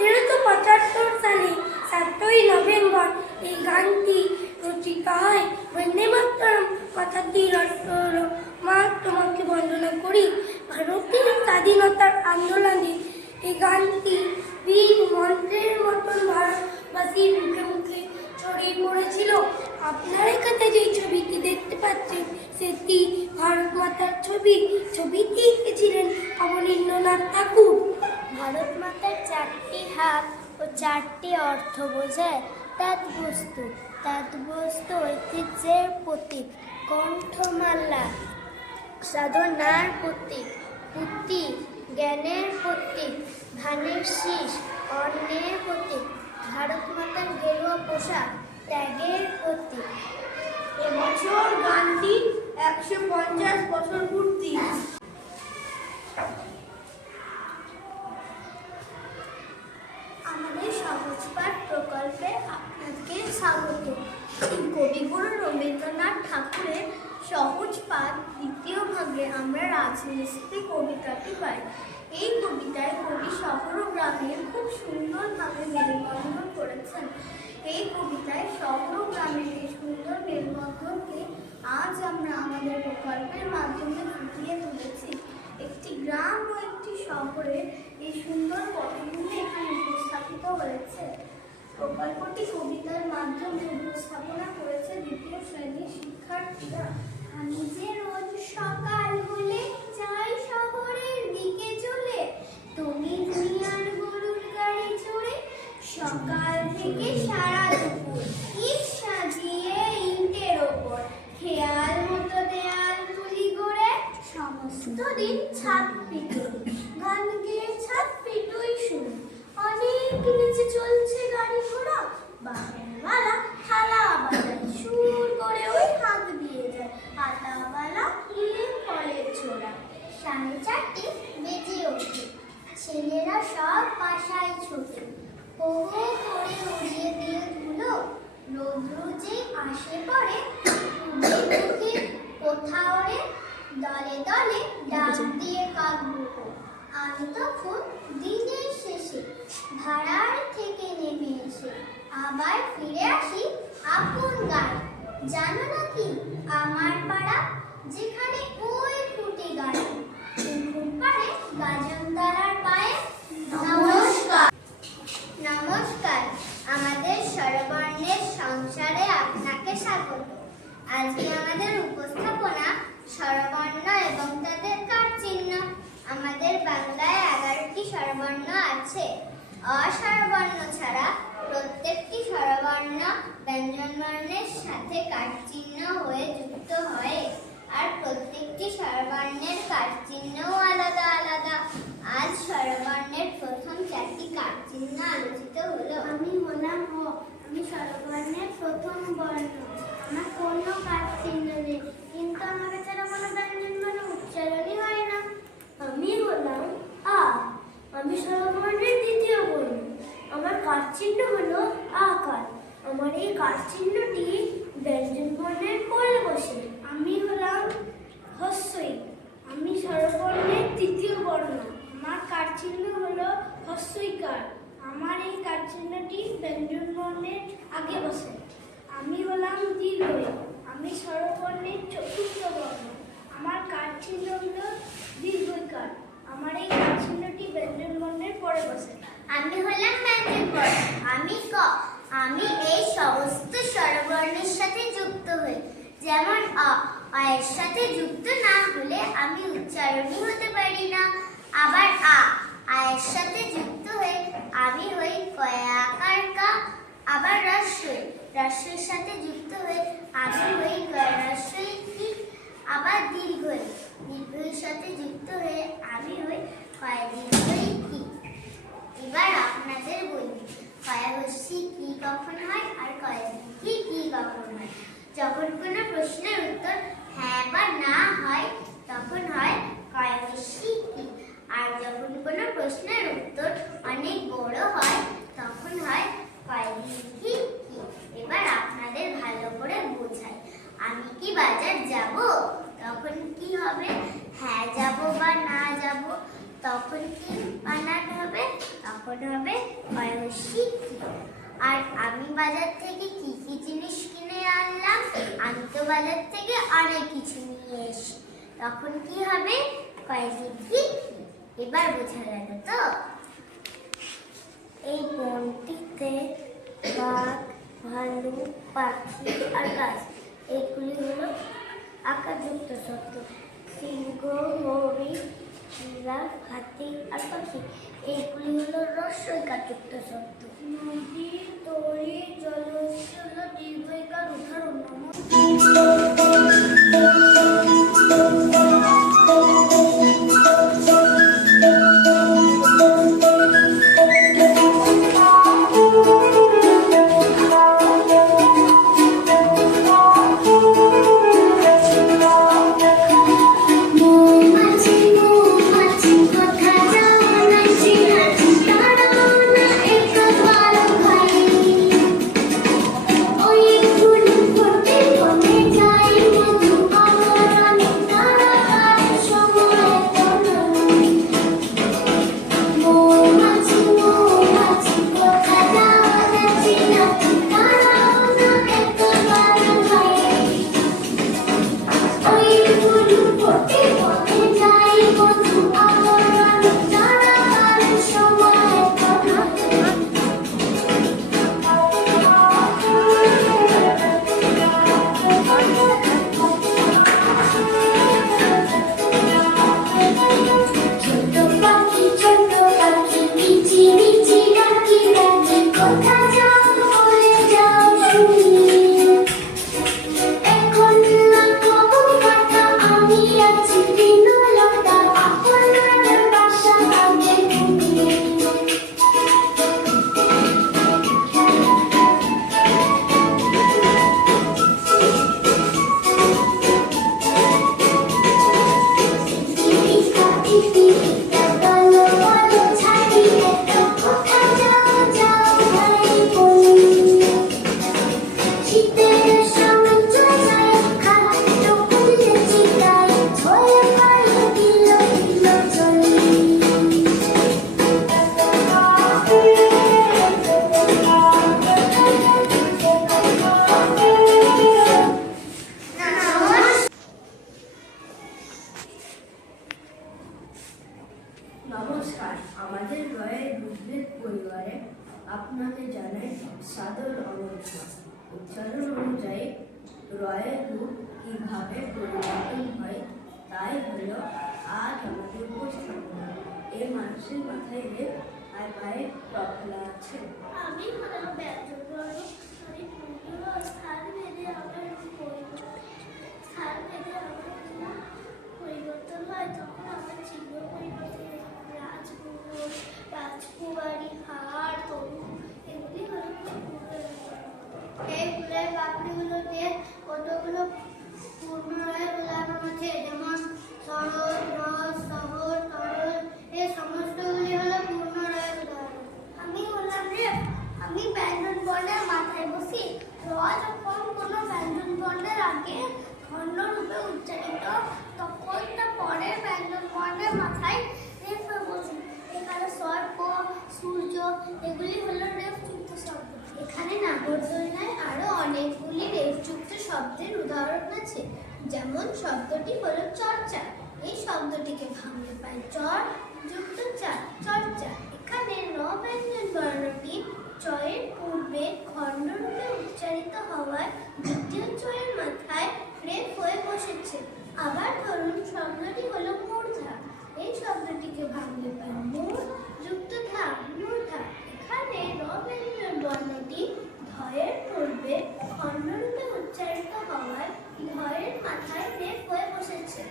1775 সালে 7ই নভেম্বর এই গানটি রচিত হয়। বন্দে মাতরম কথাটির অর্থ হলো, মা তোমাকে বন্দনা করি। ভারতের স্বাধীনতার আন্দোলনে এই গানটি বীর মন্ত্রের মতন ভারতবাসীর মুখে মুখে ছড়িয়ে পড়েছিল। আপনার এখানে যে ছবিটি দেখতে পাচ্ছেন সেটি ভারত মাতার ছবি। ছবিটি এঁকেছিলেন অবনীন্দ্রনাথ ঠাকুর। ভারত মাতার 4টি হাত ও 4টি অর্থ বোঝায় তাঁতবস্তু। তাঁতবস্তু ঐতিহ্যের প্রতীক, কণ্ঠমালা সাধনার প্রতীক, পুঁতি জ্ঞানের প্রতীক, ধানের শীষ অন্নের প্রতীক, ভারত মাতার গেরুয়া পোশাক ত্যাগের প্রতীক। এবছর গানটি 150 বছর পূর্তি। আমাদের সহজ পাঠ প্রকল্পে আপনাকে স্বাগত। কবিগুরু রবীন্দ্রনাথ ঠাকুরের সহজ পাঠ দ্বিতীয় ভাগে আমরা রাজমিস্ত্রি কবিতাটি পাই। এই কবিতায় কবি শহর ও গ্রামের খুব সুন্দরভাবে মেলবন্ধন করেছেন। এই কবিতায় শহর ও গ্রামের এই সুন্দর মেলবন্ধনকে আজ আমরা আমাদের প্রকল্পের মাধ্যমে ফুটিয়ে তুলেছি। একটি গ্রাম ও একটি শহরের এই সুন্দর পটভূমি এখানে উপস্থাপিত হয়েছে। প্রকল্পটি কবিতার মাধ্যমে উপস্থাপনা করেছে দ্বিতীয় শ্রেণীর শিক্ষার্থীরা। আমি যে রোজ সকাল হলে যাই শহরের দিকে চলে, তুমি দুনিয়ার গরুর গাড়ি চড়ে, সকাল থেকে সারা দুপুর ইট সাজিয়ে ইটের ওপর খেয়াল মতো দেয়াল তুলি গড়ে, সমস্ত দিন ছাদ পিটুই গান গেয়ে ছাদ পিটুই শুনি, অনেক নিচে চলছে গাড়ি ঘোড়া, বাগানওয়ালা থালা বাজায় সুর করে ওই হাত দিয়ে যায়, পাতাওয়ালা হিলে ফলের ছোড়া। 4:30 বেজে ওঠে, ছেলেরা সব বাসায় ছোটে, হো হো করে উড়িয়ে দিয়ে ধুলো, রৌদ্র যে আসে পড়ে উড়ে মুখে কোথা ওড়ে, দলে দলে ডাক দিয়ে কাকবুকো। আমি তখন দিনের শেষে ভাড়ার থেকে নেমে এসে আবার ফিরে আসি আপন গায়ে। জানো নাকি আমার পাড়া, যেখানে ওই খুঁটি গাড়ি পুকুর পাড়ে গাজনতলার পায়ে। নমস্কার। নমস্কার, আমাদের স্বরবর্ণের সংসারে আপনাকে স্বাগত। আজকে আমাদের উপস্থাপনা স্বরবর্ণ এবং তাদের কারচিহ্ন। আমাদের বাংলায় 11টি স্বরবর্ণ আছে। অস্বরবর্ণ ছাড়া প্রত্যেকটি স্বরবর্ণ ব্যঞ্জনবর্ণের সাথে কারচিহ্ন হয়ে যুক্ত হয়, আর প্রত্যেকটি স্বরবর্ণের কারচিহ্নও আলাদা আলাদা। আজ স্বরবর্ণের প্রথম 4টি কারচিহ্ন আলোচিত হলো। আমি হলাম হ, আমি স্বরবর্ণের প্রথম বর্ণ। আমার কোনো কারচিহ্ন নেই, কিন্তু আমাকে ছাড়া কোনো ব্যঞ্জনবর্ণ উচ্চারণই হয় না। আমি হলাম আ, আমি স্বরবর্ণের দ্বিতীয় বর্ণ। আমার কারচিহ্ন হলো আকার। আমার এই কারচিহ্নটি ব্যঞ্জনবর্ণের পরে বসে। আমি হলাম হস্যই, আমি স্বরবর্ণের তৃতীয় বর্ণ। আমার কারচিহ্ন হলো হস্যইকার। আমার এই কারচিহ্নটি ব্যঞ্জনবর্ণের আগে বসে। আমি হলাম দীর্ঘই, আমি স্বরবর্ণের চতুর্থ বর্ণ। আমার কারচিহ্ন হলো দীর্ঘইকার। আমার এই কারচিহ্নটি ব্যঞ্জনবর্ণের পরে বসে। আমি হলাম ব্যঞ্জনবর্ণ, আমি ক। আমি এই সমস্ত স্বরবর্ণের সাথে যুক্ত হই। যেমন অ, এর সাথে যুক্ত না হলে আমি উচ্চারণই হতে পারি না। আবার আ, এর সাথে যুক্ত হয়ে আমি হই কয়াকার কা। আবার রস্যই, রস্যের সাথে যুক্ত হয়ে আমি হই রস্যই কি। আবার দীর্ঘই, দীর্ঘের সাথে যুক্ত হয়ে আমি হই কয় দীর্ঘই কি। এবার আপনাদের বলি কয়াহস্যি কি কখন হয় আর কয়াদীর্ঘি কি কখন হয়। যখন কোনো প্রশ্নের উত্তর হ্যাঁ বা না হয় তখন হয় কয়াহস্যি কি, আর যখন কোনো প্রশ্নের উত্তর অনেক বড় হয় তখন হয় কয়াদীর্ঘি কি। এবার আপনাদের ভালো করে বোঝাই। আমি কি বাজার যাব, তখন কি হবে? হ্যাঁ যাব বা না যাব, তখন কি বানাতে হবে? তখন হবে শিখি। আর আমি বাজার থেকে কি কি জিনিস কিনে আনলাম, আমি তো বাজার থেকে অনেক কিছু নিয়ে এসি, তখন কি হবে শিখি। এবার বোঝা গেল তো? এই বনটিতে বাঘ, ভালুক, পাখি আর গাছ এগুলি হলো আকারযুক্ত শব্দ। সিংহ, হরিণ, জিরাফ, হাতি আর পাখি এইগুলি হলো রস্বইকারযুক্ত শব্দ। নদী, তরি, জলহস্তি হলো দীর্ঘইকার উদাহরণ। নমস্কার, আমাদের রয়ের উদ্ভিদ পরিবারে আপনাকে জানাই সাদর অবস্থান। উচ্চারণ অনুযায়ী রয়ের রূপ কিভাবে পরিবর্তন হয় তাই হলো আজ আমাদের উপস্থাপনা। এই মানুষের মাথায় রেপ আর পায়ে টপলা আছে। আমি হলাম ব্যঞ্জনবর্ণ, আমি পূর্ণ স্থান ভেদে আমার স্থান ভেদে আমার পরিবর্তন হয়, তখন আমার চিহ্ন পরিবর্তন হয়। রাজকুমার, রাজকুমারী, হার, তরু এগুলি হলো এই ফুলের পাপড়িগুলোতে কতগুলো পূর্ণরয়ের উদাহরণ আছে, যেমন সরল, রস, সহজ, তরল, এই সমস্তগুলি হলো পূর্ণরয়ের উদাহরণ। আমি হলাম রেফ, আমি ব্যঞ্জন বর্ণের মাথায় বসি। র যখন কোনো ব্যঞ্জন বর্ণের আগে ধন্য রূপে উচ্চারিত, তখন তা পরের ব্যঞ্জন বর্ণের মাথায় রেফ হয়ে বসি। এখানে সর্প, সূর্য এগুলি হলো রেফযুক্ত শব্দ। এখানে নাগরদোলনায় আরো অনেকগুলি রেফযুক্ত শব্দের উদাহরণ আছে, যেমন শব্দটি হলো চর্চা। এই শব্দটিকে ভাঙলে পাই চর যুক্ত চা, চর্চা। এখানে র ব্যঞ্জন বর্ণটি চয়ের পূর্বে খণ্ডরূপে উচ্চারিত হওয়ায় দ্বিতীয় চয়ের মাথায় রেফ হয়ে বসেছে। আবার ধরুন শব্দটি হলো মূর্ধা। এই শব্দটিকে ভাঙলে পাই মূর যুক্ত ধা, মূর্ধা। এখানে র ব্যঞ্জন বর্ণটি ধয়ের পূর্বে খণ্ডরূপে উচ্চারিত হওয়ায় ধয়ের মাথায় রেফ হয়ে বসেছে।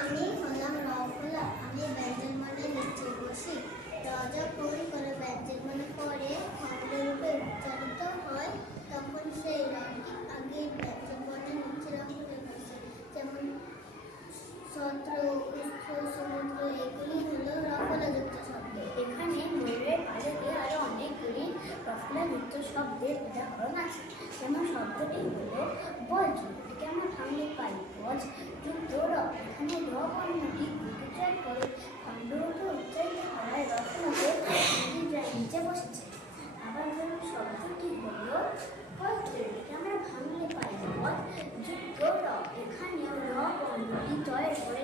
আমি হলাম রফলা, আমি ব্যঞ্জন বর্ণের নিচে বসি। র যখন কোনো ব্যঞ্জন বর্ণ পরে খণ্ডরূপে উচ্চারিত হয়, তখন সেই রটি আগে ব্যঞ্জন বর্ণের নিচে রফলে বসে, যেমন সত্র, উষ্ঠ, সমুদ্র এগুলি হলো রফলাযুক্ত শব্দ। এখানে ময়ূরের পাশে আরো অনেকগুলি রফলাযুক্ত শব্দের উদাহরণ আছে, যেমন শব্দটি হলো বজ্র। এটাকে আমরা ভাঙলে পাই বজ যুক্ত র। এখানে র বর্ণটি উচ্চারণ করে খণ্ডরূপে উচ্চারিত হওয়ায় রফলাকে হলো কয়েকটি আমরা ভাঙলে পাই পথ যুক্ত র এখানেও র বর্ণটি জয়ের পরে